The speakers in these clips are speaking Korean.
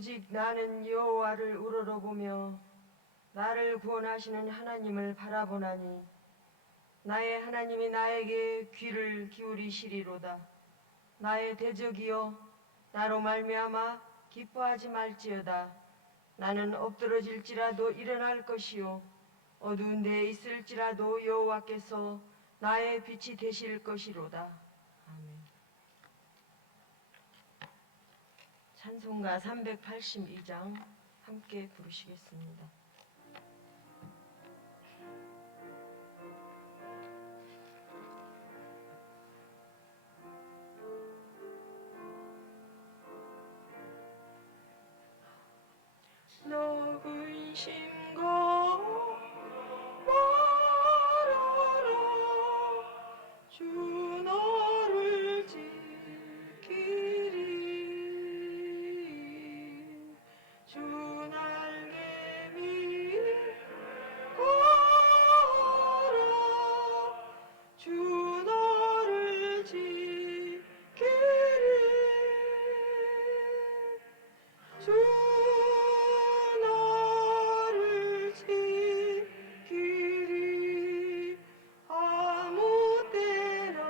오직 나는 여호와를 우러러보며 나를 구원하시는 하나님을 바라보나니 나의 하나님이 나에게 귀를 기울이시리로다. 나의 대적이여 나로 말미암아 기뻐하지 말지어다. 나는 엎드러질지라도 일어날 것이요 어두운 데에 있을지라도 여호와께서 나의 빛이 되실 것이로다. 아멘. 찬송가 382장 함께 부르시겠습니다. 너 근심과 말하라 주 너를 지키리 주 날개 밀고 가라 주 너를 지키리 주 너를 지키리 아무 때나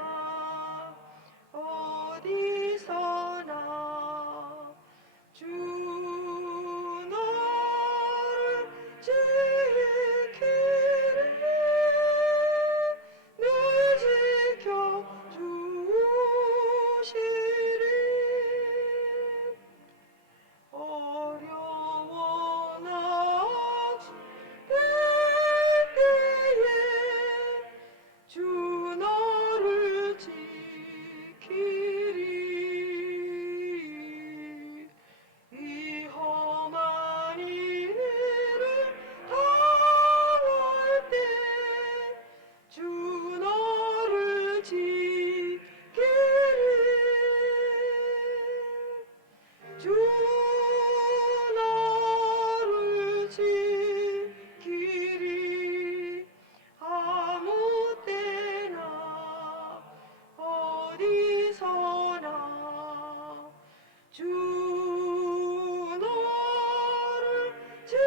어디서나 주 너를 지키리 늘 지켜주시리 어려워 낙심될 때에 주 너를 지키리 이 험한 일을 당할 때 주 너를 지키리 주 너를 지키리 아무 때나 어디서나 주 너를 지키리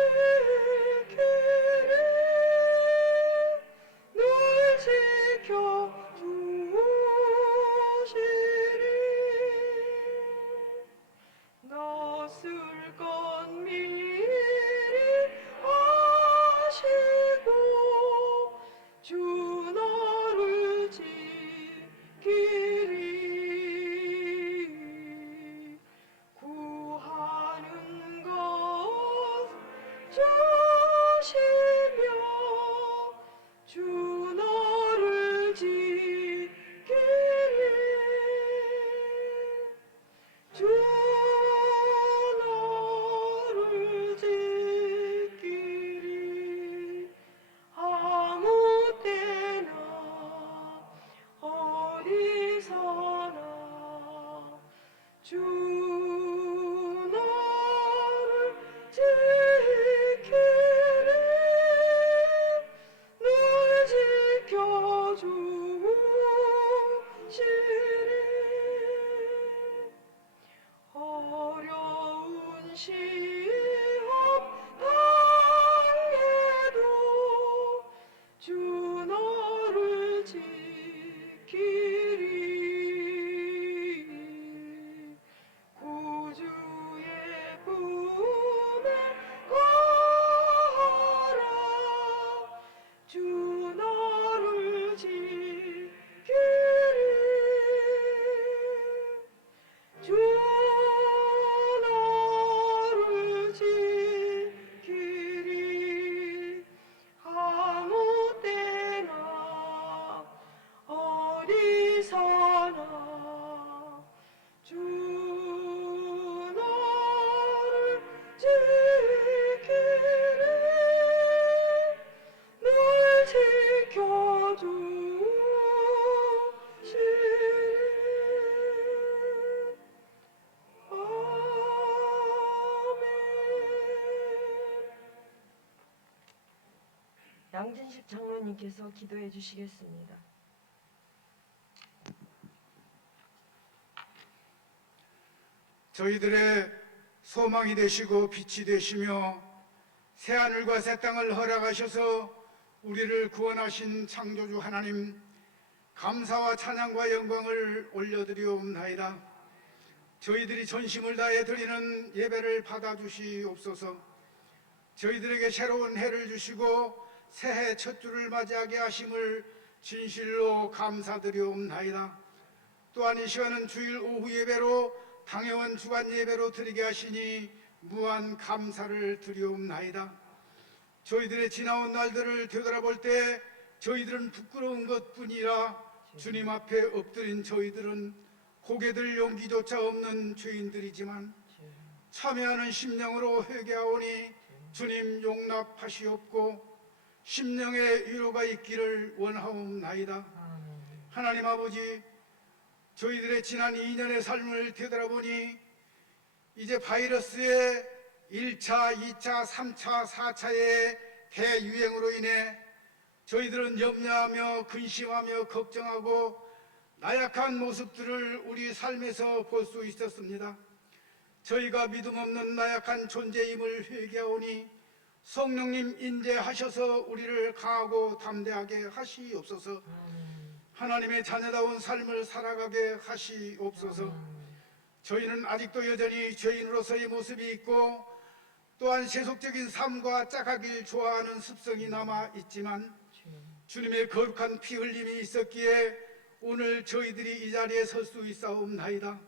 늘 지켜주시리 너 쓸 것 미리 아시고 주 너를 지키리 구하는 것 주시며 주 너를 지키리 주 너를 지키리 아무 때나 어디서나 주 너를 지키리 늘 지켜주시리 어려운 시험 당해도 주 너를 지키리 구주의 품에 거하라 주 너를 지키리 주 너를 지키리 아무 때나 어디서나 주 너를 지키리 늘 지켜주시리 양진식 장로님께서 기도해 주시겠습니다. 저희들의 소망이 되시고 빛이 되시며 새하늘과 새 땅을 허락하셔서 우리를 구원하신 창조주 하나님, 감사와 찬양과 영광을 올려드리옵나이다. 저희들이 전심을 다해 드리는 예배를 받아주시옵소서. 저희들에게 새로운 해를 주시고 새해 첫 주를 맞이하게 하심을 진실로 감사드리옵나이다. 또한 이 시간은 주일 오후 예배로 당회원 주간 예배로 드리게 하시니 무한 감사를 드리옵나이다. 저희들의 지나온 날들을 되돌아볼 때 저희들은 부끄러운 것뿐이라 주님 앞에 엎드린 저희들은 고개 들 용기조차 없는 죄인들이지만 참회하는 심령으로 회개하오니 주님 용납하시옵고 심령의 위로가 있기를 원하옵나이다. 하나님 아버지, 저희들의 지난 2년의 삶을 되돌아보니 이제 바이러스의 1차, 2차, 3차, 4차의 대유행으로 인해 저희들은 염려하며 근심하며 걱정하고 나약한 모습들을 우리 삶에서 볼 수 있었습니다. 저희가 믿음 없는 나약한 존재임을 회개하오니 성령님 인재하셔서 우리를 강하고 담대하게 하시옵소서. 하나님의 자녀다운 삶을 살아가게 하시옵소서. 저희는 아직도 여전히 죄인으로서의 모습이 있고 또한 세속적인 삶과 짝하길 좋아하는 습성이 남아 있지만 주님의 거룩한 피 흘림이 있었기에 오늘 저희들이 이 자리에 설 수 있사옵나이다.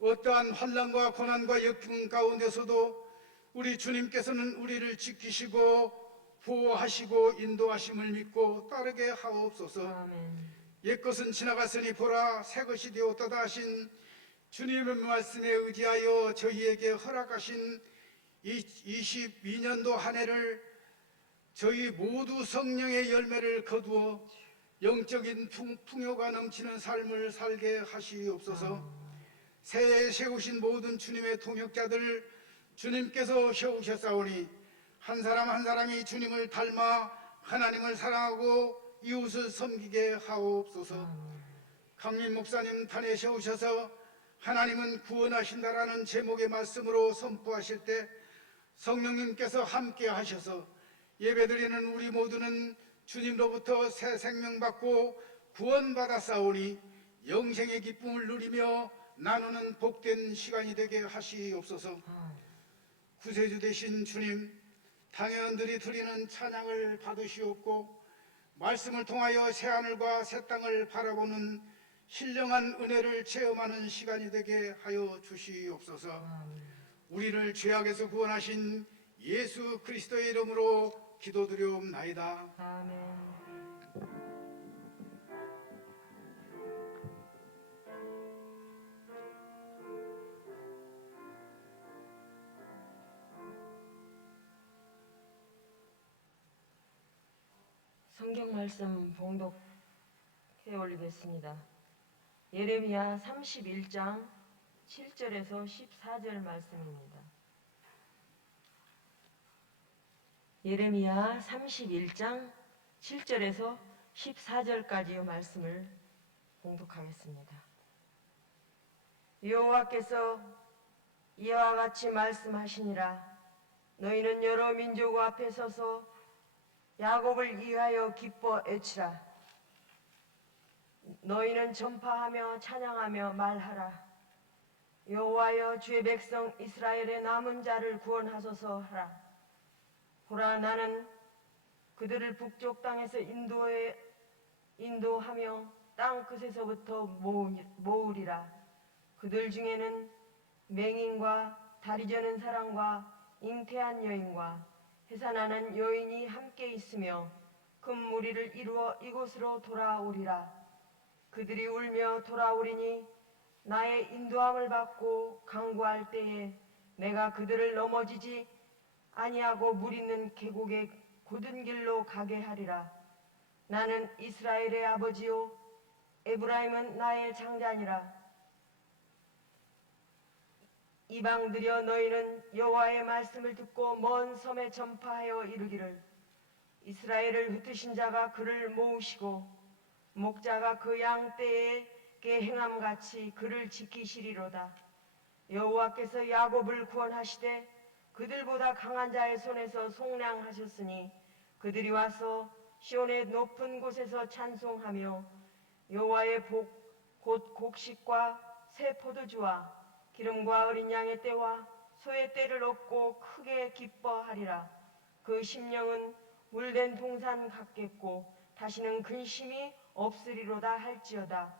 어떠한 환난과 고난과 역경 가운데서도 우리 주님께서는 우리를 지키시고 보호하시고 인도하심을 믿고 따르게 하옵소서. 옛것은 지나갔으니 보라 새것이 되었도다 하신 주님의 말씀에 의지하여 저희에게 허락하신 22년도 한 해를 저희 모두 성령의 열매를 거두어 영적인 풍요가 넘치는 삶을 살게 하시옵소서. 새해에 세우신 모든 주님의 동역자들 주님께서 세우셨사오니 한 사람 한 사람이 주님을 닮아 하나님을 사랑하고 이웃을 섬기게 하옵소서. 강민 목사님 단에 세우셔서 하나님은 구원하신다라는 제목의 말씀으로 선포하실 때 성령님께서 함께 하셔서 예배드리는 우리 모두는 주님로부터 새 생명 받고 구원받았사오니 영생의 기쁨을 누리며 나누는 복된 시간이 되게 하시옵소서. 구세주 되신 주님, 당회원들이 드리는 찬양을 받으시옵고 말씀을 통하여 새하늘과 새 땅을 바라보는 신령한 은혜를 체험하는 시간이 되게 하여 주시옵소서. 우리를 죄악에서 구원하신 예수 그리스도의 이름으로 기도드리옵나이다. 아멘. 성경 말씀 봉독해 올리겠습니다. 예레미야 31장 7절에서 14절 말씀입니다. 예레미야 31장 7절에서 14절까지의 말씀을 봉독하겠습니다. 여호와께서 이와 같이 말씀하시니라. 너희는 여러 민족 앞에 서서 야곱을 위하여 기뻐 외치라. 너희는 전파하며 찬양하며 말하라. 여호와여, 주의 백성 이스라엘의 남은 자를 구원하소서 하라. 보라, 나는 그들을 북쪽 땅에서 인도하며 땅 끝에서부터 모으리라. 그들 중에는 맹인과 다리 저는 사람과 잉태한 여인과 해산하는 여인이 함께 있으며 큰 무리를 이루어 이곳으로 돌아오리라. 그들이 울며 돌아오리니 나의 인도함을 받고 강구할 때에 내가 그들을 넘어지지 아니하고 물 있는 계곡의 곧은 길로 가게 하리라. 나는 이스라엘의 아버지요 에브라임은 나의 장자니라. 이방들여, 너희는 여호와의 말씀을 듣고 먼 섬에 전파하여 이르기를, 이스라엘을 흩으신 자가 그를 모으시고 목자가 그 양 떼에게 행함같이 그를 지키시리로다. 여호와께서 야곱을 구원하시되 그들보다 강한 자의 손에서 속량하셨으니 그들이 와서 시온의 높은 곳에서 찬송하며 여호와의 복 곧 곡식과 새 포도주와 기름과 어린 양의 때와 소의 때를 얻고 크게 기뻐하리라. 그 심령은 물된 동산 같겠고 다시는 근심이 없으리로다 할지어다.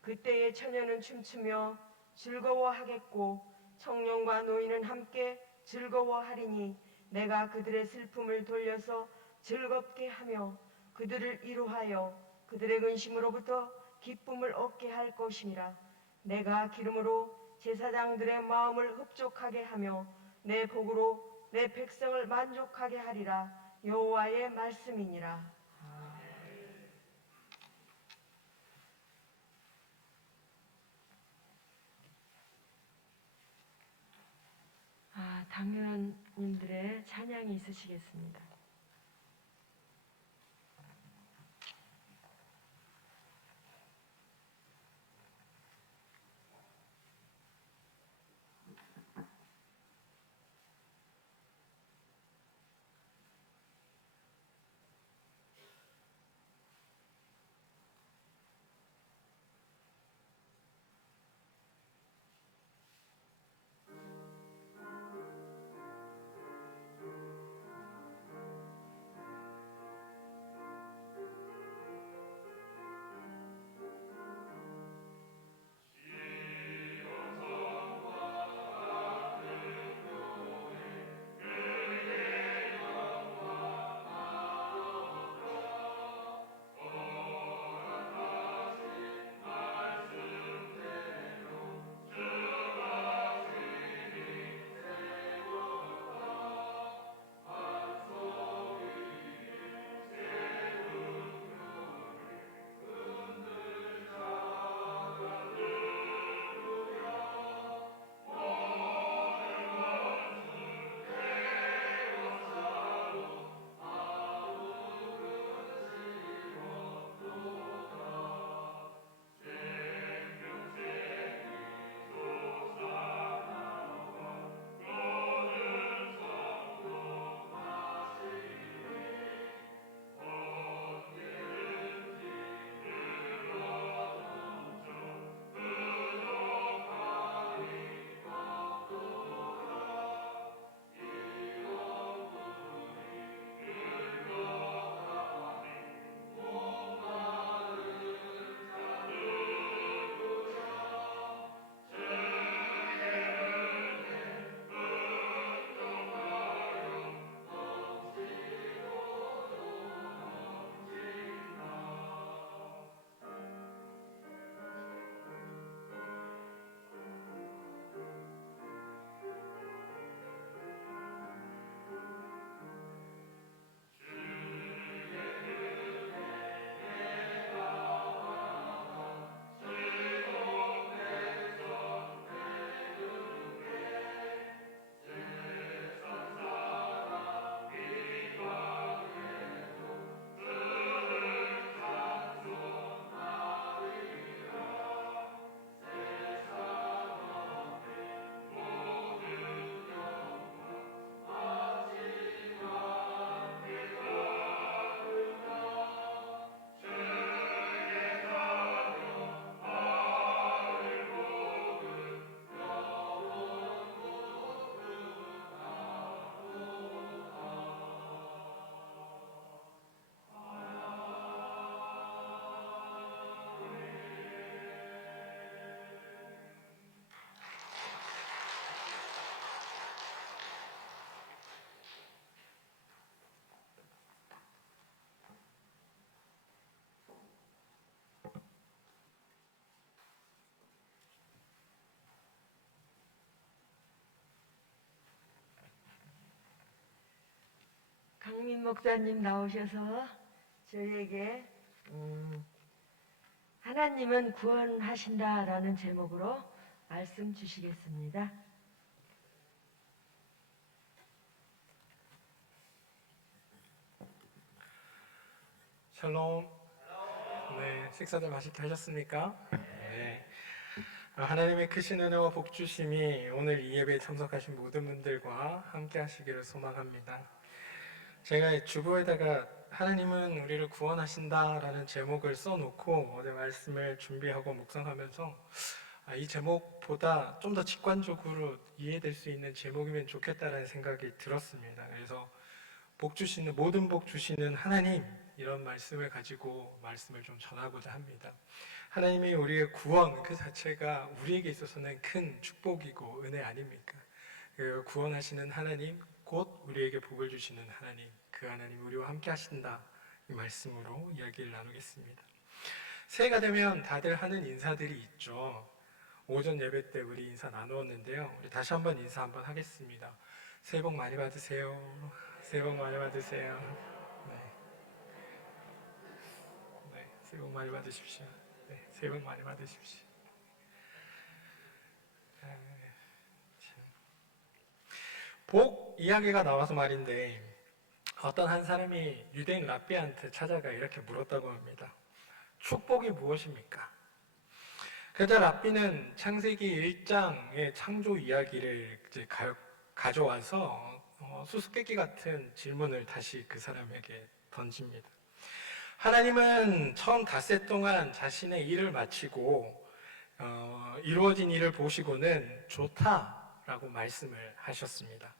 그때의 처녀는 춤추며 즐거워하겠고 청년과 노인은 함께 즐거워하리니 내가 그들의 슬픔을 돌려서 즐겁게 하며 그들을 위로하여 그들의 근심으로부터 기쁨을 얻게 할 것임이라. 내가 기름으로 제사장들의 마음을 흡족하게 하며 내 복으로 내 백성을 만족하게 하리라. 여호와의 말씀이니라. 당회원님들의 찬양이 있으시겠습니다. 강민 목사님 나오셔서 저희에게 하나님은 구원하신다라는 제목으로 말씀 주시겠습니다. 샬롬. 네, 식사들 맛있게 하셨습니까? 네. 하나님의 크신 은혜와 복 주심이 오늘 이 예배에 참석하신 모든 분들과 함께 하시기를 소망합니다. 제가 주보에다가 하나님은 우리를 구원하신다라는 제목을 써놓고 어제 말씀을 준비하고 묵상하면서 이 제목보다 좀 더 직관적으로 이해될 수 있는 제목이면 좋겠다라는 생각이 들었습니다. 그래서 복 주시는, 모든 복 주시는 하나님, 이런 말씀을 가지고 말씀을 좀 전하고자 합니다. 하나님이 우리의 구원 그 자체가 우리에게 있어서는 큰 축복이고 은혜 아닙니까? 그 구원하시는 하나님, 곧 우리에게 복을 주시는 하나님, 그 하나님 우리와 함께 하신다, 이 말씀으로 이야기를 나누겠습니다. 새해가 되면 다들 하는 인사들이 있죠. 오전 예배 때 우리 인사 나누었는데요. 우리 다시 한번 인사 한번 하겠습니다. 새해 복 많이 받으세요. 새해 복 많이 받으세요. 네, 새해 복 많이 받으십시오. 네, 새해 복 많이 받으십시오. 복 이야기가 나와서 말인데, 어떤 한 사람이 유대인 랍비한테 찾아가 이렇게 물었다고 합니다. 축복이 무엇입니까? 그러자 랍비는 창세기 1장의 창조 이야기를 이제 가져와서 수수께끼 같은 질문을 다시 그 사람에게 던집니다. 하나님은 처음 닷새 동안 자신의 일을 마치고 이루어진 일을 보시고는 좋다라고 말씀을 하셨습니다.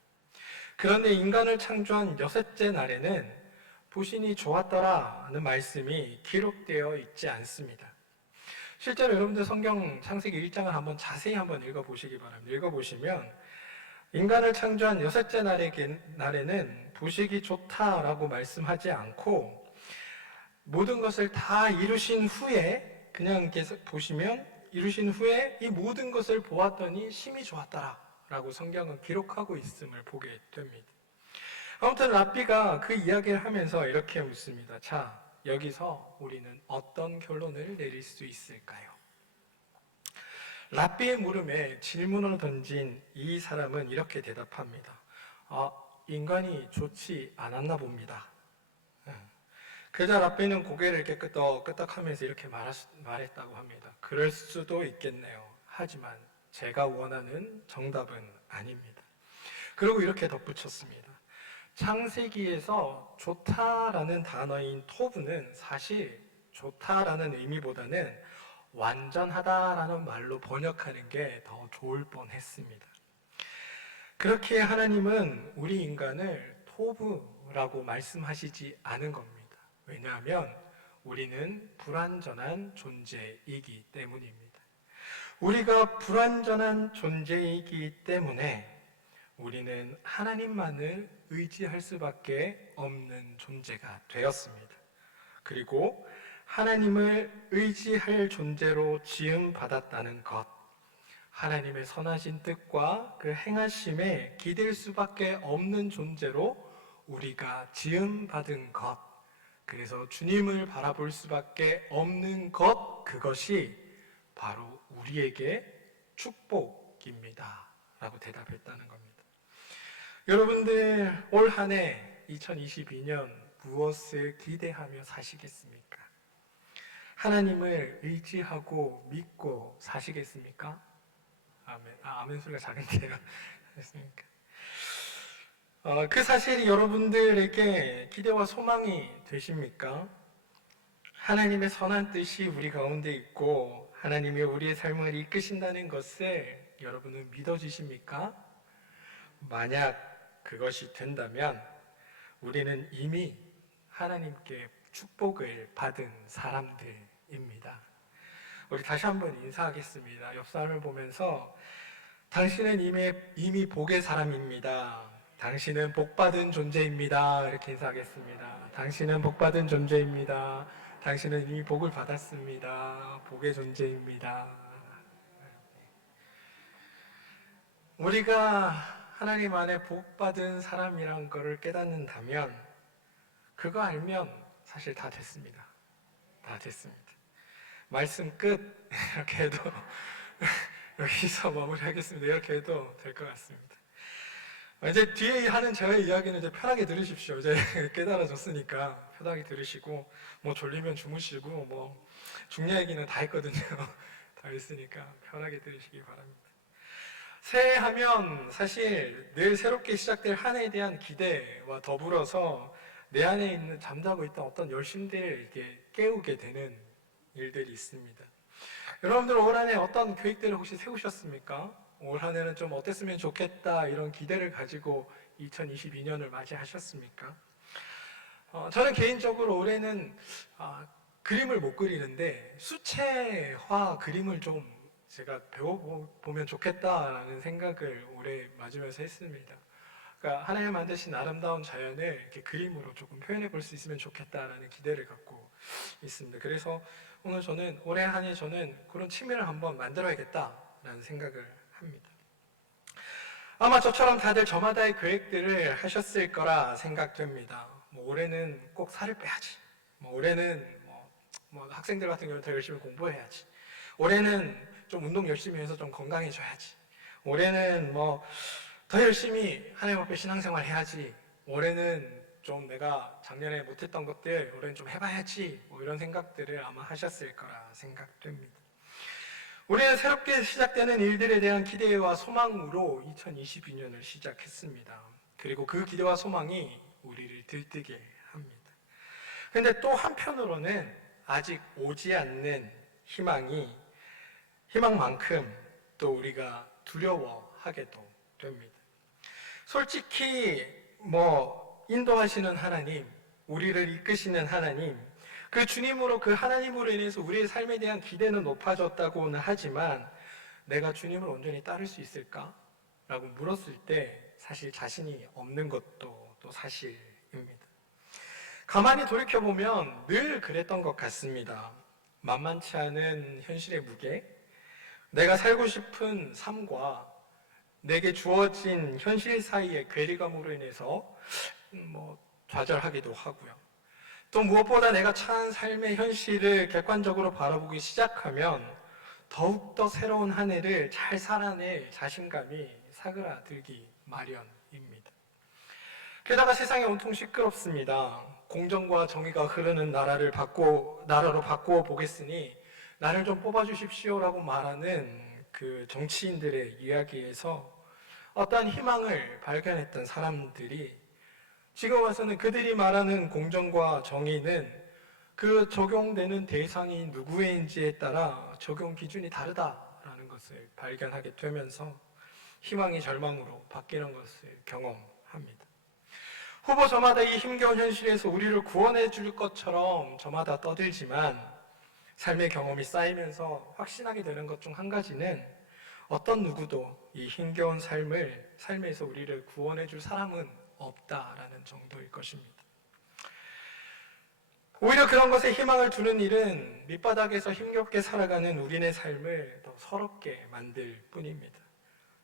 그런데 인간을 창조한 여섯째 날에는 보시니 좋았더라는 말씀이 기록되어 있지 않습니다. 실제로 여러분들 성경 창세기 1장을 한번 자세히 한번 읽어보시기 바랍니다. 읽어보시면 인간을 창조한 여섯째 날에는 보시기 좋다라고 말씀하지 않고 모든 것을 다 이루신 후에 그냥 이렇게 보시면 이루신 후에 이 모든 것을 보았더니 심히 좋았더라라고 성경은 기록하고 있음을 보게 됩니다. 아무튼 랍비가 그 이야기를 하면서 이렇게 묻습니다. 자, 여기서 우리는 어떤 결론을 내릴 수 있을까요? 랍비의 물음에 질문을 던진 이 사람은 이렇게 대답합니다. 인간이 좋지 않았나 봅니다. 그러자 랍비는 고개를 이렇게 끄덕끄덕하면서 이렇게 말했다고 합니다. 그럴 수도 있겠네요. 하지만 제가 원하는 정답은 아닙니다. 그리고 이렇게 덧붙였습니다. 창세기에서 좋다라는 단어인 토브는 사실 좋다라는 의미보다는 완전하다라는 말로 번역하는 게 더 좋을 뻔했습니다. 그렇게 하나님은 우리 인간을 토브라고 말씀하시지 않은 겁니다. 왜냐하면 우리는 불완전한 존재이기 때문입니다. 우리가 불완전한 존재이기 때문에 우리는 하나님만을 의지할 수밖에 없는 존재가 되었습니다. 그리고 하나님을 의지할 존재로 지음받았다는 것, 하나님의 선하신 뜻과 그 행하심에 기댈 수밖에 없는 존재로 우리가 지음받은 것, 그래서 주님을 바라볼 수밖에 없는 것, 그것이 바로 우리에게 축복입니다 라고 대답했다는 겁니다. 여러분들 올 한 해 2022년 무엇을 기대하며 사시겠습니까? 하나님을 의지하고 믿고 사시겠습니까? 아멘. 아멘 소리가 작은데요. 됐습니까? 그 사실이 여러분들에게 기대와 소망이 되십니까? 하나님의 선한 뜻이 우리 가운데 있고 하나님이 우리의 삶을 이끄신다는 것을 여러분은 믿어지십니까? 만약 그것이 된다면 우리는 이미 하나님께 축복을 받은 사람들입니다. 우리 다시 한번 인사하겠습니다. 옆 사람을 보면서 당신은 이미 복의 사람입니다. 당신은 복받은 존재입니다. 이렇게 인사하겠습니다. 당신은 복받은 존재입니다. 당신은 이미 복을 받았습니다. 복의 존재입니다. 우리가 하나님 안에 복받은 사람이란 것을 깨닫는다면 그거 알면 사실 다 됐습니다. 다 됐습니다. 말씀 끝 이렇게 해도 여기서 마무리하겠습니다. 이렇게 해도 될 것 같습니다. 이제 뒤에 하는 저의 이야기는 이제 편하게 들으십시오. 이제 깨달아졌으니까 편하게 들으시고 뭐 졸리면 주무시고 뭐 중요한 얘기는 다 했거든요. 더 있으니까 편하게 들으시기 바랍니다. 새해 하면 사실 늘 새롭게 시작될 한 해에 대한 기대와 더불어서 내 안에 있는 잠자고 있던 어떤 열심들을 이렇게 깨우게 되는 일들이 있습니다. 여러분들 올 한 해 어떤 계획들을 혹시 세우셨습니까? 올 한 해는 좀 어땠으면 좋겠다 이런 기대를 가지고 2022년을 맞이하셨습니까? 저는 개인적으로 올해는 그림을 못 그리는데 수채화 그림을 좀 제가 배워보면 좋겠다라는 생각을 올해 맞으면서 했습니다. 그러니까 하나님 만드신 아름다운 자연을 이렇게 그림으로 조금 표현해 볼 수 있으면 좋겠다라는 기대를 갖고 있습니다. 그래서 오늘 저는 올해 한 해 저는 그런 취미를 한번 만들어야겠다라는 생각을 합니다. 아마 저처럼 다들 저마다의 계획들을 하셨을 거라 생각됩니다. 뭐 올해는 꼭 살을 빼야지. 뭐 올해는 뭐 학생들 같은 경우는 더 열심히 공부해야지. 올해는 좀 운동 열심히 해서 좀 건강해져야지. 올해는 뭐 더 열심히 하나님 앞에 신앙생활 해야지. 올해는 좀 내가 작년에 못했던 것들 올해는 좀 해봐야지. 뭐 이런 생각들을 아마 하셨을 거라 생각됩니다. 우리는 새롭게 시작되는 일들에 대한 기대와 소망으로 2022년을 시작했습니다. 그리고 그 기대와 소망이 우리를 들뜨게 합니다. 근데 또 한편으로는 아직 오지 않는 희망만큼 또 우리가 두려워하게도 됩니다. 솔직히 인도하시는 하나님, 우리를 이끄시는 하나님, 그 주님으로 그 하나님으로 인해서 우리의 삶에 대한 기대는 높아졌다고는 하지만 내가 주님을 온전히 따를 수 있을까? 라고 물었을 때 사실 자신이 없는 것도 또 사실입니다. 가만히 돌이켜보면 늘 그랬던 것 같습니다. 만만치 않은 현실의 무게, 내가 살고 싶은 삶과 내게 주어진 현실 사이의 괴리감으로 인해서 좌절하기도 하고요. 또 무엇보다 내가 처한 삶의 현실을 객관적으로 바라보기 시작하면 더욱더 새로운 한 해를 잘 살아낼 자신감이 사그라들기 마련입니다. 게다가 세상이 온통 시끄럽습니다. 공정과 정의가 흐르는 나라로 바꾸어 보겠으니 나를 좀 뽑아주십시오라고 말하는 그 정치인들의 이야기에서 어떠한 희망을 발견했던 사람들이 지금 와서는 그들이 말하는 공정과 정의는 그 적용되는 대상이 누구인지에 따라 적용 기준이 다르다라는 것을 발견하게 되면서 희망이 절망으로 바뀌는 것을 경험합니다. 후보 저마다 이 힘겨운 현실에서 우리를 구원해 줄 것처럼 저마다 떠들지만 삶의 경험이 쌓이면서 확신하게 되는 것 중 한 가지는 어떤 누구도 이 힘겨운 삶에서 우리를 구원해 줄 사람은 없다라는 정도일 것입니다. 오히려 그런 것에 희망을 두는 일은 밑바닥에서 힘겹게 살아가는 우리네 삶을 더 서럽게 만들 뿐입니다.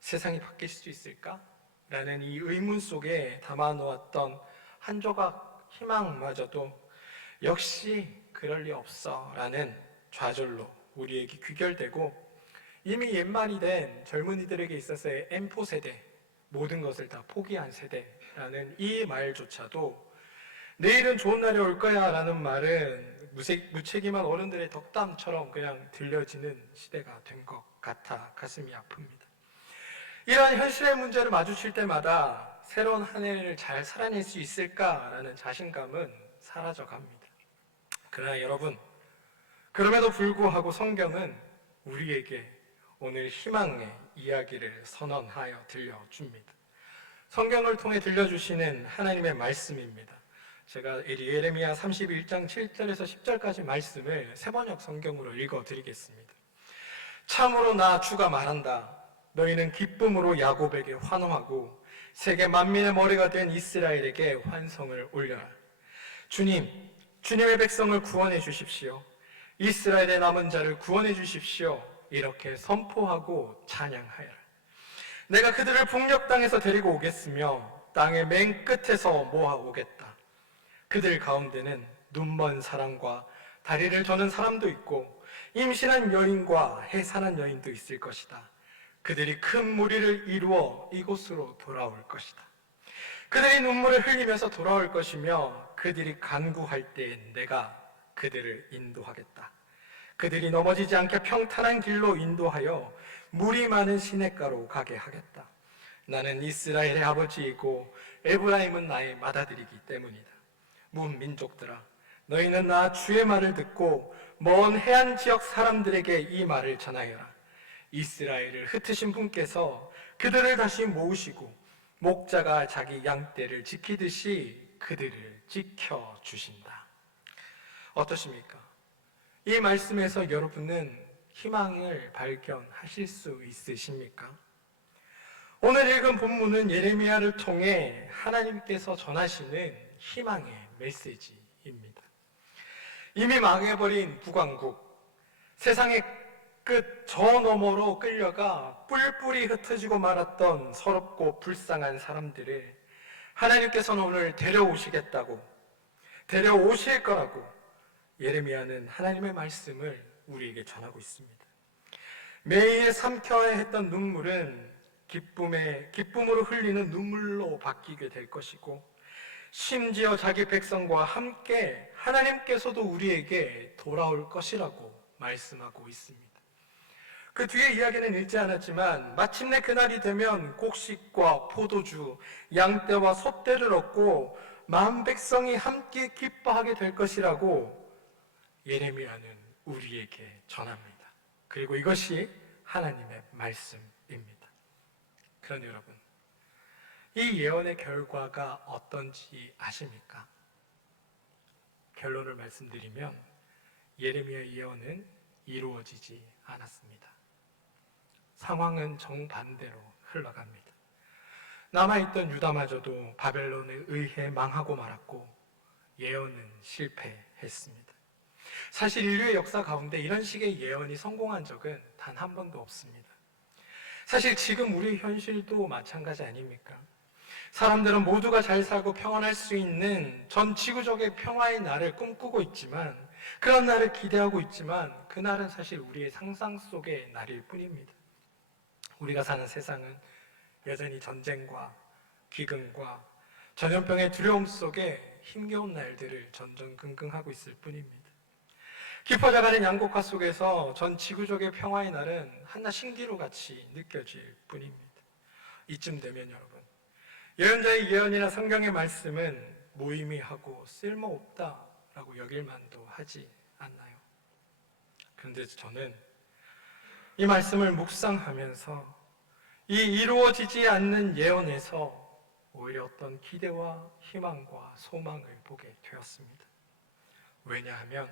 세상이 바뀔 수 있을까? 라는 이 의문 속에 담아놓았던 한 조각 희망마저도 역시 그럴 리 없어 라는 좌절로 우리에게 귀결되고 이미 옛말이 된 젊은이들에게 있어서의 M4세대, 모든 것을 다 포기한 세대라는 이 말조차도 내일은 좋은 날이 올 거야 라는 말은 무책임한 어른들의 덕담처럼 그냥 들려지는 시대가 된 것 같아 가슴이 아픕니다. 이러한 현실의 문제를 마주칠 때마다 새로운 한 해를 잘 살아낼 수 있을까라는 자신감은 사라져갑니다. 그러나 여러분, 그럼에도 불구하고 성경은 우리에게 오늘 희망의 이야기를 선언하여 들려줍니다. 성경을 통해 들려주시는 하나님의 말씀입니다. 제가 예레미야 31장 7절에서 10절까지 말씀을 세번역 성경으로 읽어드리겠습니다. 참으로 나 주가 말한다. 너희는 기쁨으로 야곱에게 환호하고 세계 만민의 머리가 된 이스라엘에게 환성을 올려라. 주님의 백성을 구원해 주십시오. 이스라엘의 남은 자를 구원해 주십시오. 이렇게 선포하고 찬양하여라. 내가 그들을 북녘 땅에서 데리고 오겠으며 땅의 맨 끝에서 모아오겠다. 그들 가운데는 눈먼 사람과 다리를 저는 사람도 있고 임신한 여인과 해산한 여인도 있을 것이다. 그들이 큰 무리를 이루어 이곳으로 돌아올 것이다. 그들이 눈물을 흘리면서 돌아올 것이며 그들이 간구할 때엔 내가 그들을 인도하겠다. 그들이 넘어지지 않게 평탄한 길로 인도하여 물이 많은 시냇가로 가게 하겠다. 나는 이스라엘의 아버지이고 에브라임은 나의 맏아들이기 때문이다. 문 민족들아, 너희는 나 주의 말을 듣고 먼 해안 지역 사람들에게 이 말을 전하여라. 이스라엘을 흩으신 분께서 그들을 다시 모으시고 목자가 자기 양떼를 지키듯이 그들을 지켜주신다. 어떠십니까? 이 말씀에서 여러분은 희망을 발견하실 수 있으십니까? 오늘 읽은 본문은 예레미야를 통해 하나님께서 전하시는 희망의 메시지입니다. 이미 망해버린 북왕국, 세상의 끝 저 너머로 끌려가 뿔뿔이 흩어지고 말았던 서럽고 불쌍한 사람들을 하나님께서는 오늘 데려오시겠다고, 데려오실 거라고 예레미야는 하나님의 말씀을 우리에게 전하고 있습니다. 매일 삼켜야 했던 눈물은 기쁨으로 흘리는 눈물로 바뀌게 될 것이고, 심지어 자기 백성과 함께 하나님께서도 우리에게 돌아올 것이라고 말씀하고 있습니다. 그 뒤에 이야기는 읽지 않았지만 마침내 그날이 되면 곡식과 포도주, 양떼와 소떼를 얻고 만 백성이 함께 기뻐하게 될 것이라고 예레미야는 우리에게 전합니다. 그리고 이것이 하나님의 말씀입니다. 그런데 여러분, 이 예언의 결과가 어떤지 아십니까? 결론을 말씀드리면 예레미야의 예언은 이루어지지 않았습니다. 상황은 정반대로 흘러갑니다. 남아있던 유다마저도 바벨론에 의해 망하고 말았고 예언은 실패했습니다. 사실 인류의 역사 가운데 이런 식의 예언이 성공한 적은 단 한 번도 없습니다. 사실 지금 우리의 현실도 마찬가지 아닙니까? 사람들은 모두가 잘 살고 평안할 수 있는 전 지구적의 평화의 날을 꿈꾸고 있지만, 그런 날을 기대하고 있지만 그 날은 사실 우리의 상상 속의 날일 뿐입니다. 우리가 사는 세상은 여전히 전쟁과 기근과 전염병의 두려움 속에 힘겨운 날들을 전전긍긍하고 있을 뿐입니다. 깊어져가는 양곡화 속에서 전 지구적의 평화의 날은 한낱 신기루 같이 느껴질 뿐입니다. 이쯤 되면 여러분, 예언자의 예언이나 성경의 말씀은 무의미하고 쓸모없다라고 여길 만도 하지 않나요? 그런데 저는 이 말씀을 묵상하면서 이 이루어지지 않는 예언에서 오히려 어떤 기대와 희망과 소망을 보게 되었습니다. 왜냐하면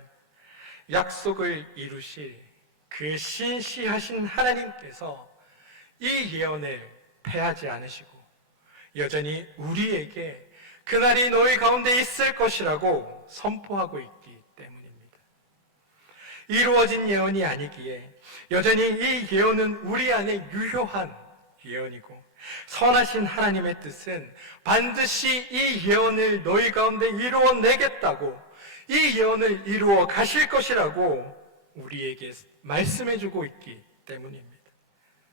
약속을 이루실 그 신실하신 하나님께서 이 예언을 패하지 않으시고 여전히 우리에게 그날이 너희 가운데 있을 것이라고 선포하고 있기 때문입니다. 이루어진 예언이 아니기에 여전히 이 예언은 우리 안에 유효한 예언이고, 선하신 하나님의 뜻은 반드시 이 예언을 너희 가운데 이루어내겠다고, 이 예언을 이루어 가실 것이라고 우리에게 말씀해주고 있기 때문입니다.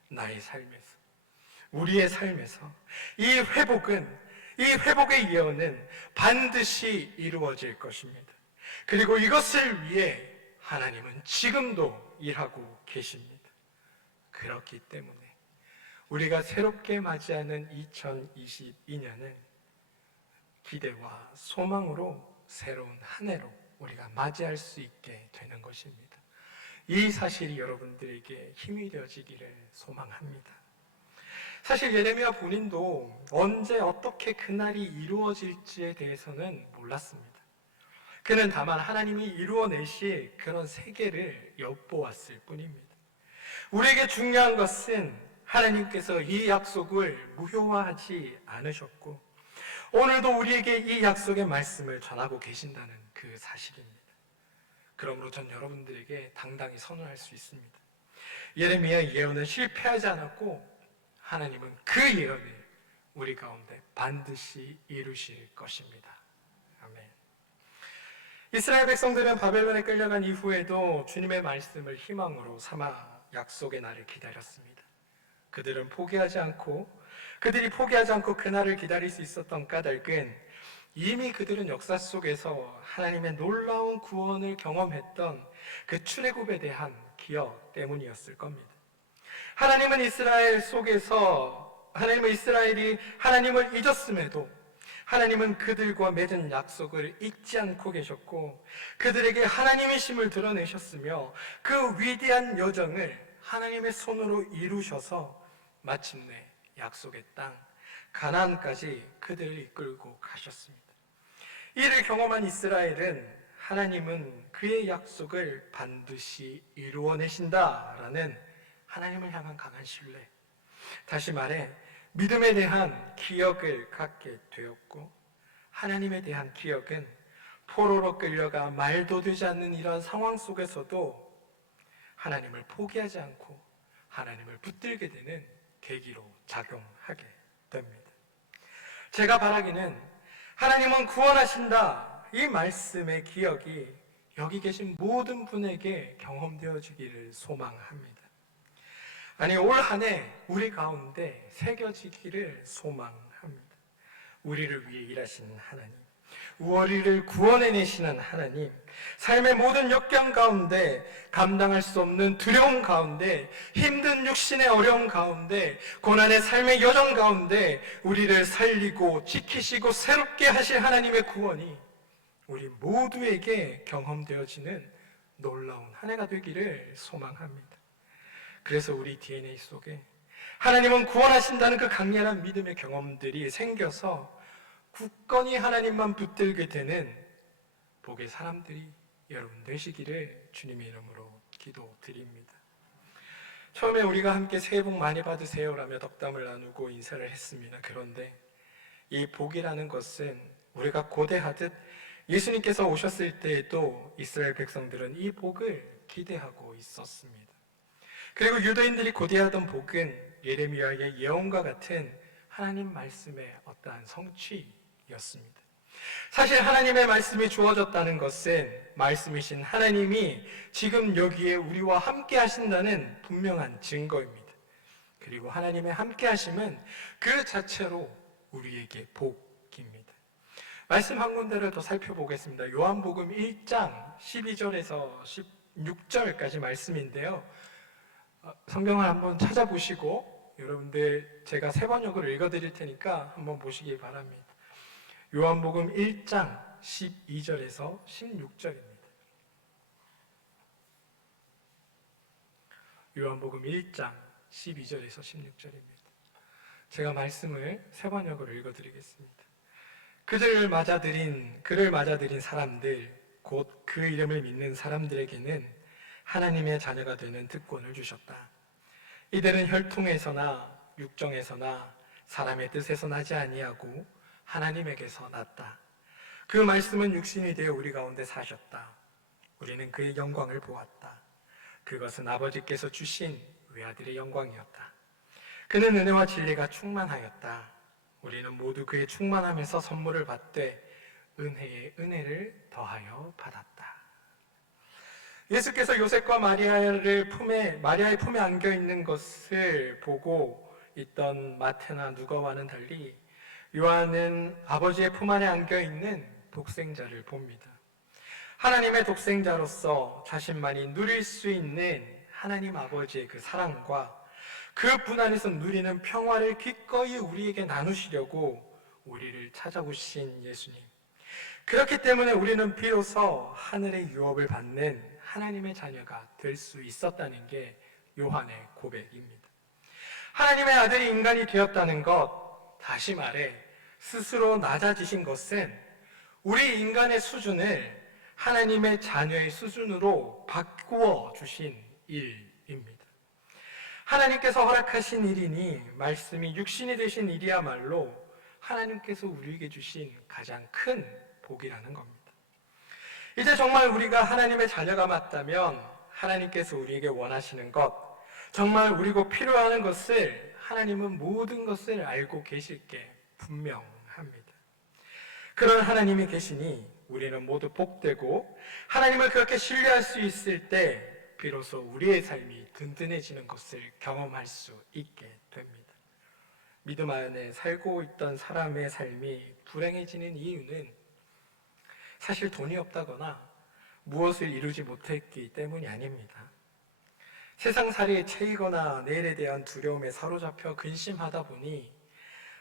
나의 삶에서, 우리의 삶에서 이 회복의 예언은 반드시 이루어질 것입니다. 그리고 이것을 위해 하나님은 지금도 일하고 계십니다. 그렇기 때문에 우리가 새롭게 맞이하는 2022년은 기대와 소망으로 새로운 한 해로 우리가 맞이할 수 있게 되는 것입니다. 이 사실이 여러분들에게 힘이 되어지기를 소망합니다. 사실 예레미야 본인도 언제 어떻게 그날이 이루어질지에 대해서는 몰랐습니다. 그는 다만 하나님이 이루어내실 그런 세계를 엿보았을 뿐입니다. 우리에게 중요한 것은 하나님께서 이 약속을 무효화하지 않으셨고 오늘도 우리에게 이 약속의 말씀을 전하고 계신다는 그 사실입니다. 그러므로 전 여러분들에게 당당히 선언할 수 있습니다. 예레미야의 예언은 실패하지 않았고 하나님은 그 예언을 우리 가운데 반드시 이루실 것입니다. 아멘. 이스라엘 백성들은 바벨론에 끌려간 이후에도 주님의 말씀을 희망으로 삼아 약속의 날을 기다렸습니다. 그들이 포기하지 않고 그날을 기다릴 수 있었던 까닭은 이미 그들은 역사 속에서 하나님의 놀라운 구원을 경험했던 그 출애굽에 대한 기억 때문이었을 겁니다. 하나님은 이스라엘이 하나님을 잊었음에도 하나님은 그들과 맺은 약속을 잊지 않고 계셨고 그들에게 하나님이심을 드러내셨으며 그 위대한 여정을 하나님의 손으로 이루셔서 마침내 약속의 땅 가나안까지 그들을 이끌고 가셨습니다. 이를 경험한 이스라엘은 하나님은 그의 약속을 반드시 이루어내신다라는 하나님을 향한 강한 신뢰, 다시 말해 믿음에 대한 기억을 갖게 되었고 하나님에 대한 기억은 포로로 끌려가 말도 되지 않는 이러한 상황 속에서도 하나님을 포기하지 않고 하나님을 붙들게 되는 계기로 작용하게 됩니다. 제가 바라기는 하나님은 구원하신다 이 말씀의 기억이 여기 계신 모든 분에게 경험되어지기를 소망합니다. 아니 올 한 해 우리 가운데 새겨지기를 소망합니다. 우리를 위해 일하시는 하나님, 우리를 구원해내시는 하나님, 삶의 모든 역경 가운데 감당할 수 없는 두려움 가운데 힘든 육신의 어려움 가운데 고난의 삶의 여정 가운데 우리를 살리고 지키시고 새롭게 하실 하나님의 구원이 우리 모두에게 경험되어지는 놀라운 한 해가 되기를 소망합니다. 그래서 우리 DNA 속에 하나님은 구원하신다는 그 강렬한 믿음의 경험들이 생겨서 굳건히 하나님만 붙들게 되는 복의 사람들이 여러분 되시기를 주님의 이름으로 기도드립니다. 처음에 우리가 함께 새해 복 많이 받으세요라며 덕담을 나누고 인사를 했습니다. 그런데 이 복이라는 것은 우리가 고대하듯 예수님께서 오셨을 때에도 이스라엘 백성들은 이 복을 기대하고 있었습니다. 그리고 유대인들이 고대하던 복은 예레미야의 예언과 같은 하나님 말씀의 어떠한 성취였습니다. 사실 하나님의 말씀이 주어졌다는 것은 말씀이신 하나님이 지금 여기에 우리와 함께 하신다는 분명한 증거입니다. 그리고 하나님의 함께 하심은 그 자체로 우리에게 복입니다. 말씀 한 군데를 더 살펴보겠습니다. 요한복음 1장 12절에서 16절까지 말씀인데요. 성경을 한번 찾아보시고 여러분들 제가 세 번역을 읽어드릴 테니까 한번 보시기 바랍니다. 요한복음 1장 12절에서 16절입니다. 요한복음 1장 12절에서 16절입니다. 제가 말씀을 세 번역으로 읽어드리겠습니다. 그를 맞아들인 사람들, 곧 그 이름을 믿는 사람들에게는 하나님의 자녀가 되는 특권을 주셨다. 이들은 혈통에서나 육정에서나 사람의 뜻에서 나지 아니하고 하나님에게서 났다. 그 말씀은 육신이 되어 우리 가운데 사셨다. 우리는 그의 영광을 보았다. 그것은 아버지께서 주신 외아들의 영광이었다. 그는 은혜와 진리가 충만하였다. 우리는 모두 그의 충만함에서 선물을 받되 은혜에 은혜를 더하여 받았다. 예수께서 요셉과 마리아의 품에 안겨 있는 것을 보고 있던 마태나 누가와는 달리 요한은 아버지의 품 안에 안겨 있는 독생자를 봅니다. 하나님의 독생자로서 자신만이 누릴 수 있는 하나님 아버지의 그 사랑과 그 분 안에서 누리는 평화를 기꺼이 우리에게 나누시려고 우리를 찾아오신 예수님. 그렇기 때문에 우리는 비로소 하늘의 유업을 받는 하나님의 자녀가 될 수 있었다는 게 요한의 고백입니다. 하나님의 아들이 인간이 되었다는 것, 다시 말해 스스로 낮아지신 것은 우리 인간의 수준을 하나님의 자녀의 수준으로 바꾸어 주신 일입니다. 하나님께서 허락하신 일이니 말씀이 육신이 되신 일이야말로 하나님께서 우리에게 주신 가장 큰 복이라는 겁니다. 이제 정말 우리가 하나님의 자녀가 맞다면 하나님께서 우리에게 원하시는 것, 정말 우리고 필요한 것을 하나님은 모든 것을 알고 계실 게 분명합니다. 그런 하나님이 계시니 우리는 모두 복되고 하나님을 그렇게 신뢰할 수 있을 때 비로소 우리의 삶이 든든해지는 것을 경험할 수 있게 됩니다. 믿음 안에 살고 있던 사람의 삶이 불행해지는 이유는 사실 돈이 없다거나 무엇을 이루지 못했기 때문이 아닙니다. 세상살이에 채이거나 내일에 대한 두려움에 사로잡혀 근심하다 보니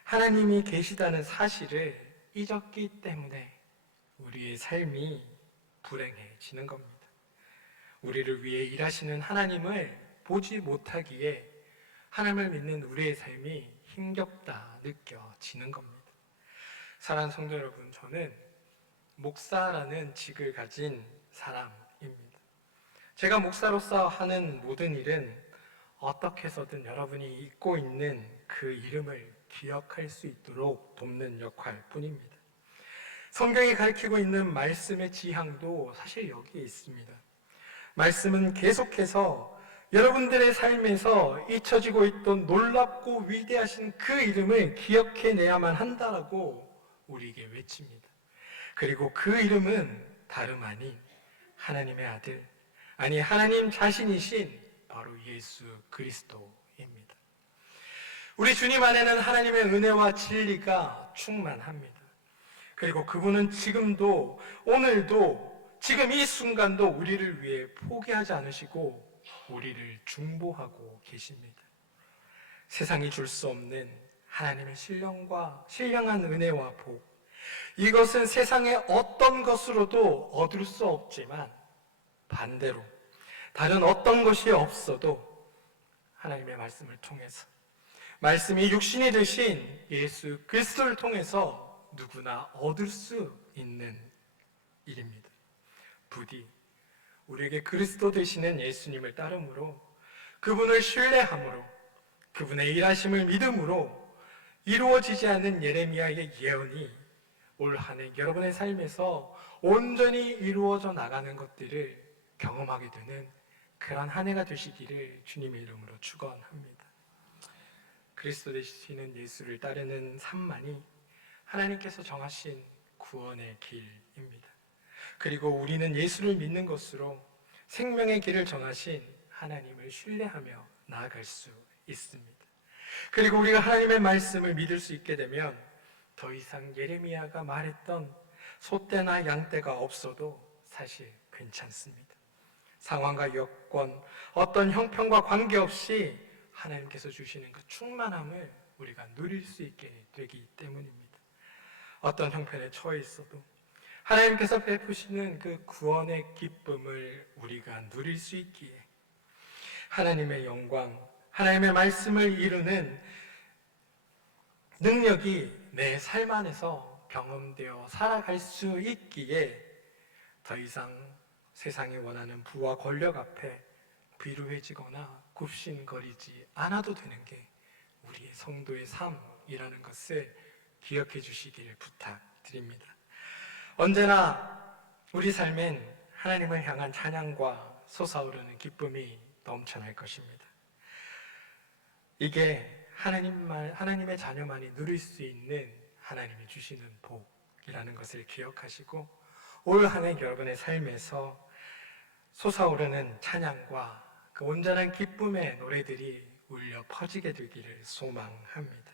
하나님이 계시다는 사실을 잊었기 때문에 우리의 삶이 불행해지는 겁니다. 우리를 위해 일하시는 하나님을 보지 못하기에 하나님을 믿는 우리의 삶이 힘겹다 느껴지는 겁니다. 사랑하는 성도 여러분, 저는 목사라는 직을 가진 사람입니다. 제가 목사로서 하는 모든 일은 어떻게 해서든 여러분이 잊고 있는 그 이름을 기억할 수 있도록 돕는 역할뿐입니다. 성경이 가리키고 있는 말씀의 지향도 사실 여기에 있습니다. 말씀은 계속해서 여러분들의 삶에서 잊혀지고 있던 놀랍고 위대하신 그 이름을 기억해내야만 한다라고 우리에게 외칩니다. 그리고 그 이름은 다름 아닌 하나님의 아들, 아니 하나님 자신이신 바로 예수 그리스도입니다. 우리 주님 안에는 하나님의 은혜와 진리가 충만합니다. 그리고 그분은 지금도, 오늘도, 지금 이 순간도 우리를 위해 포기하지 않으시고 우리를 중보하고 계십니다. 세상이 줄 수 없는 하나님의 신령한 은혜와 복, 이것은 세상의 어떤 것으로도 얻을 수 없지만 반대로 다른 어떤 것이 없어도 하나님의 말씀을 통해서, 말씀이 육신이 되신 예수 그리스도를 통해서 누구나 얻을 수 있는 일입니다. 부디 우리에게 그리스도 되시는 예수님을 따름으로, 그분을 신뢰함으로, 그분의 일하심을 믿음으로 이루어지지 않는 예레미야의 예언이 올 한 해 여러분의 삶에서 온전히 이루어져 나가는 것들을 경험하게 되는 그런 한 해가 되시기를 주님의 이름으로 축원합니다. 그리스도 되시는 예수를 따르는 삶만이 하나님께서 정하신 구원의 길입니다. 그리고 우리는 예수를 믿는 것으로 생명의 길을 정하신 하나님을 신뢰하며 나아갈 수 있습니다. 그리고 우리가 하나님의 말씀을 믿을 수 있게 되면 더 이상 예레미야가 말했던 소떼나 양떼가 없어도 사실 괜찮습니다. 상황과 여건, 어떤 형편과 관계없이 하나님께서 주시는 그 충만함을 우리가 누릴 수 있게 되기 때문입니다. 어떤 형편에 처해 있어도 하나님께서 베푸시는 그 구원의 기쁨을 우리가 누릴 수 있기에 하나님의 영광, 하나님의 말씀을 이루는 능력이 내 삶 안에서 경험되어 살아갈 수 있기에 더 이상 세상이 원하는 부와 권력 앞에 비루해지거나 굽신거리지 않아도 되는 게 우리의 성도의 삶이라는 것을 기억해 주시기를 부탁드립니다. 언제나 우리 삶엔 하나님을 향한 찬양과 솟아오르는 기쁨이 넘쳐날 것입니다. 이게 하나님의 자녀만이 누릴 수 있는 하나님이 주시는 복이라는 것을 기억하시고 올 한 해 여러분의 삶에서 솟아오르는 찬양과 그 온전한 기쁨의 노래들이 울려 퍼지게 되기를 소망합니다.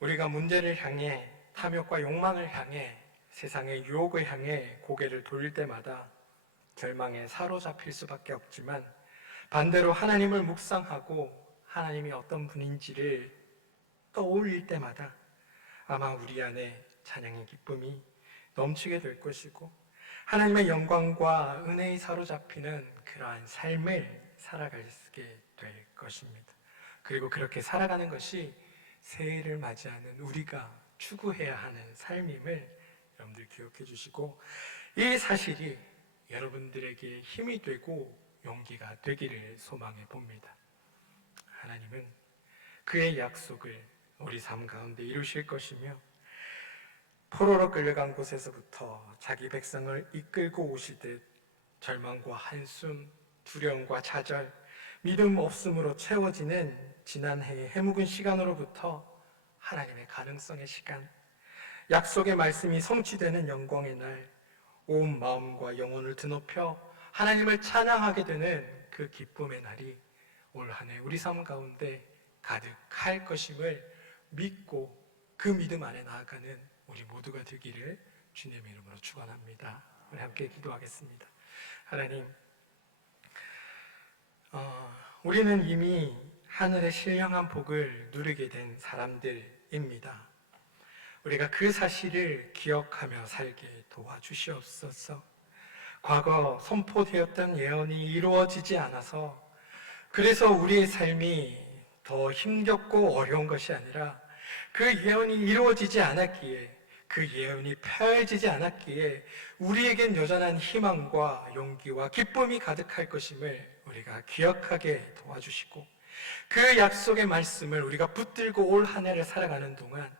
우리가 문제를 향해, 탐욕과 욕망을 향해, 세상의 유혹을 향해 고개를 돌릴 때마다 절망에 사로잡힐 수밖에 없지만 반대로 하나님을 묵상하고 하나님이 어떤 분인지를 떠올릴 때마다 아마 우리 안에 찬양의 기쁨이 넘치게 될 것이고 하나님의 영광과 은혜에 사로잡히는 그러한 삶을 살아가게 될 것입니다. 그리고 그렇게 살아가는 것이 새해를 맞이하는 우리가 추구해야 하는 삶임을 여러분들 기억해 주시고 이 사실이 여러분들에게 힘이 되고 용기가 되기를 소망해 봅니다. 하나님은 그의 약속을 우리 삶 가운데 이루실 것이며 포로로 끌려간 곳에서부터 자기 백성을 이끌고 오시듯 절망과 한숨, 두려움과 좌절, 믿음 없음으로 채워지는 지난해의 해묵은 시간으로부터 하나님의 가능성의 시간, 약속의 말씀이 성취되는 영광의 날, 온 마음과 영혼을 드높여 하나님을 찬양하게 되는 그 기쁨의 날이 올 한 해 우리 삶 가운데 가득할 것임을 믿고 그 믿음 안에 나아가는 우리 모두가 되기를 주님의 이름으로 축원합니다. 우리 함께 기도하겠습니다. 하나님, 우리는 이미 하늘의 신령한 복을 누리게 된 사람들입니다. 우리가 그 사실을 기억하며 살게 도와주시옵소서. 과거 선포되었던 예언이 이루어지지 않아서 그래서 우리의 삶이 더 힘겹고 어려운 것이 아니라 그 예언이 이루어지지 않았기에, 그 예언이 펼쳐지지 않았기에 우리에겐 여전한 희망과 용기와 기쁨이 가득할 것임을 우리가 기억하게 도와주시고, 그 약속의 말씀을 우리가 붙들고 올 한 해를 살아가는 동안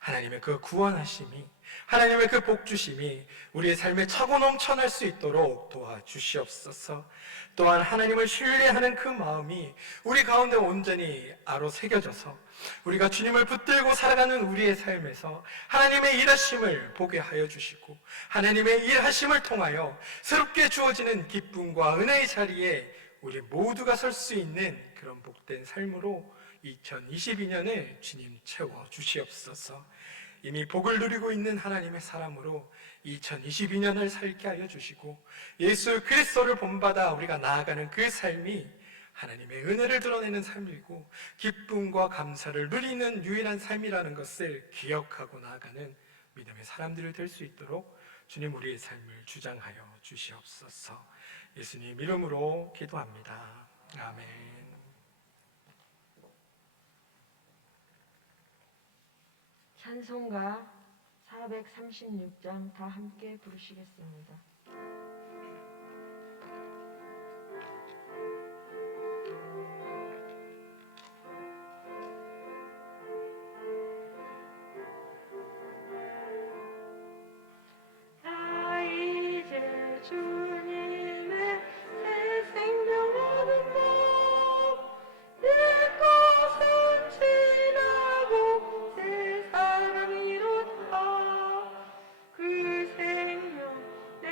하나님의 그 구원하심이, 하나님의 그 복주심이 우리의 삶에 차고 넘쳐날 수 있도록 도와주시옵소서. 또한 하나님을 신뢰하는 그 마음이 우리 가운데 온전히 아로새겨져서 우리가 주님을 붙들고 살아가는 우리의 삶에서 하나님의 일하심을 보게 하여 주시고, 하나님의 일하심을 통하여 새롭게 주어지는 기쁨과 은혜의 자리에 우리 모두가 설 수 있는 그런 복된 삶으로 2022년을 주님 채워 주시옵소서. 이미 복을 누리고 있는 하나님의 사람으로 2022년을 살게 하여 주시고, 예수 그리스도를 본받아 우리가 나아가는 그 삶이 하나님의 은혜를 드러내는 삶이고 기쁨과 감사를 누리는 유일한 삶이라는 것을 기억하고 나아가는 믿음의 사람들이 될 수 있도록 주님 우리의 삶을 주장하여 주시옵소서. 예수님 이름으로 기도합니다. 아멘. 찬송가 436장 다 함께 부르시겠습니다. 나 이제 주님의 새 생명 얻은 법, 옛것은 지나고 새 사랑이로다. 그 생명 내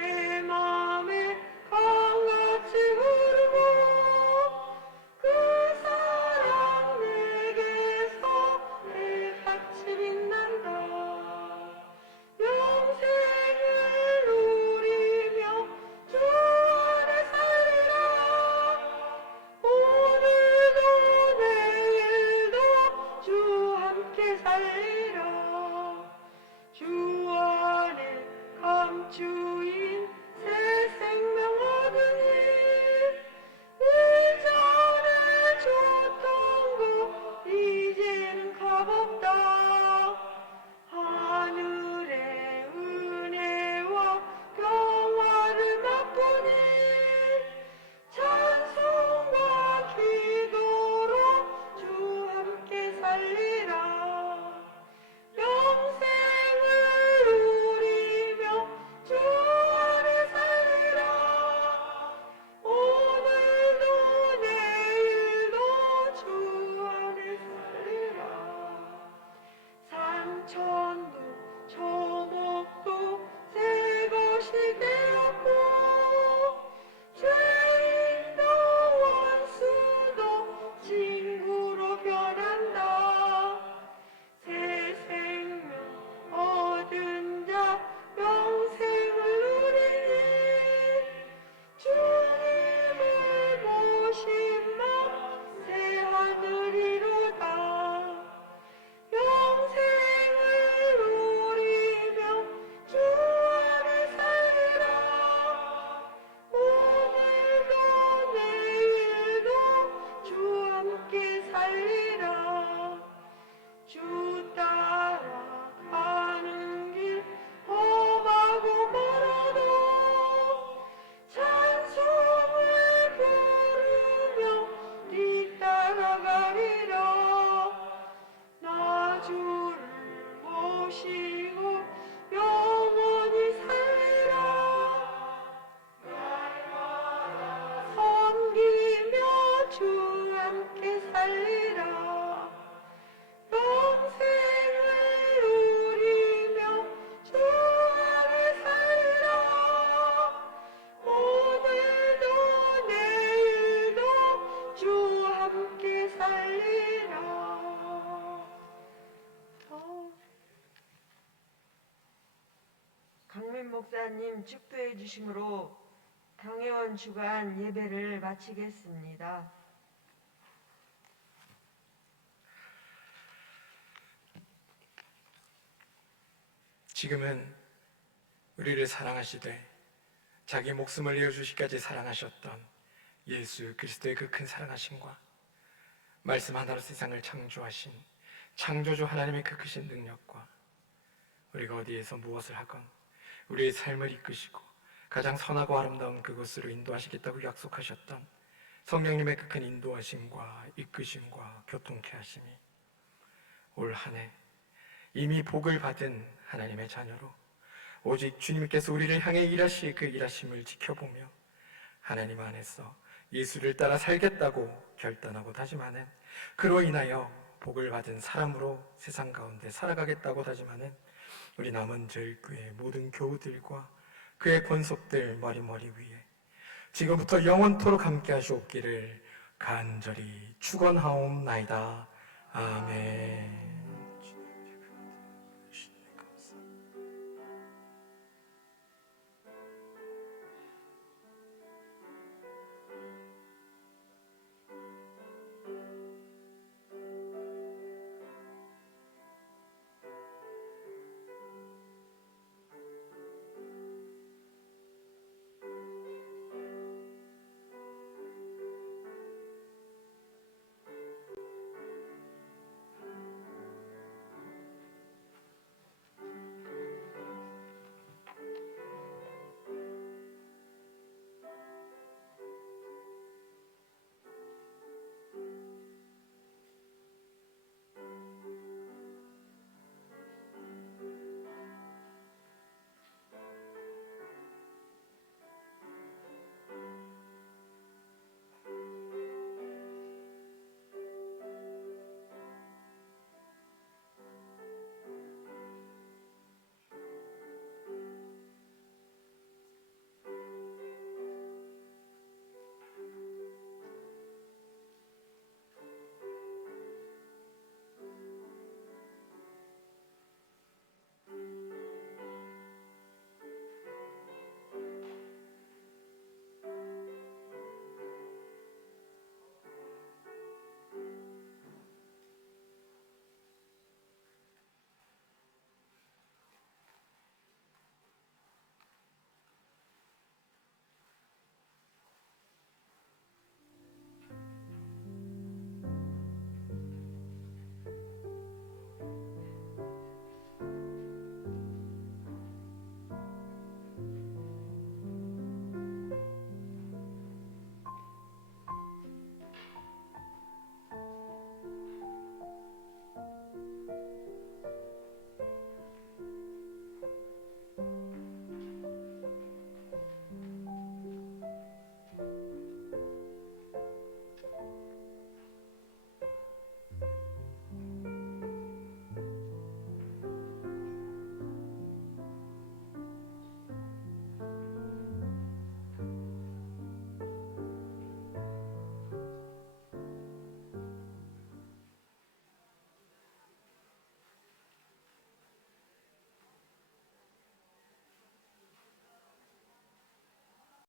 목사님 축도해 주심으로 병해원 주간 예배를 마치겠습니다. 지금은 우리를 사랑하시되 자기 목숨을 내어주시기까지 사랑하셨던 예수 그리스도의 그 큰 사랑하심과 말씀 하나로 세상을 창조하신 창조주 하나님의 그 크신 능력과 우리가 어디에서 무엇을 하건 우리의 삶을 이끄시고 가장 선하고 아름다운 그곳으로 인도하시겠다고 약속하셨던 성령님의 그 큰 인도하심과 이끄심과 교통케 하심이 올 한 해 이미 복을 받은 하나님의 자녀로 오직 주님께서 우리를 향해 일하실 그 일하심을 지켜보며 하나님 안에서 예수를 따라 살겠다고 결단하고 다짐하는, 그로 인하여 복을 받은 사람으로 세상 가운데 살아가겠다고 다짐하는 우리 남은저일교회 모든 교우들과 그의 권속들 머리머리 위에 지금부터 영원토록 함께 하시옵기를 간절히 축원하옵나이다. 아멘.